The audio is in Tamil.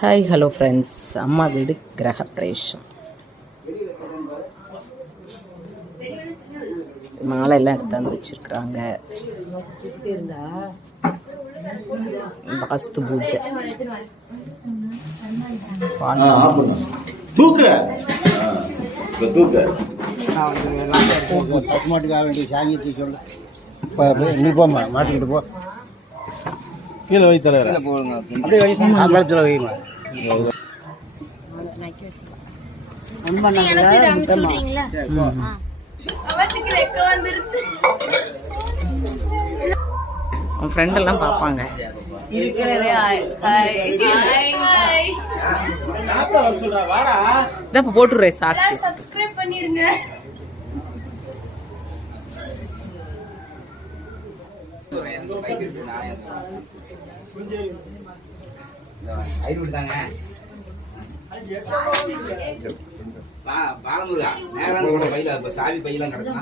ஹாய் ஹலோ ஃப்ரெண்ட்ஸ், அம்மா வீடு கிரகப்பிரவேசம். மாலை எல்லாம் எடுத்தாந்து வச்சிருக்கிறாங்க. வாஸ்து பூஜை நீ போமா மாட்டிக்கிட்டு போ. கீழே வை தலைவர், பழத்தில் வைமா. உன் ஃப்ரெண்ட் எல்லாம் பார்ப்பாங்க. இதான் போட்டுடுறேன் சாட்சி. சப்ஸ்கிரைப் பண்ணிருங்க. சாவி பையெல்லாம் கிடக்கும்.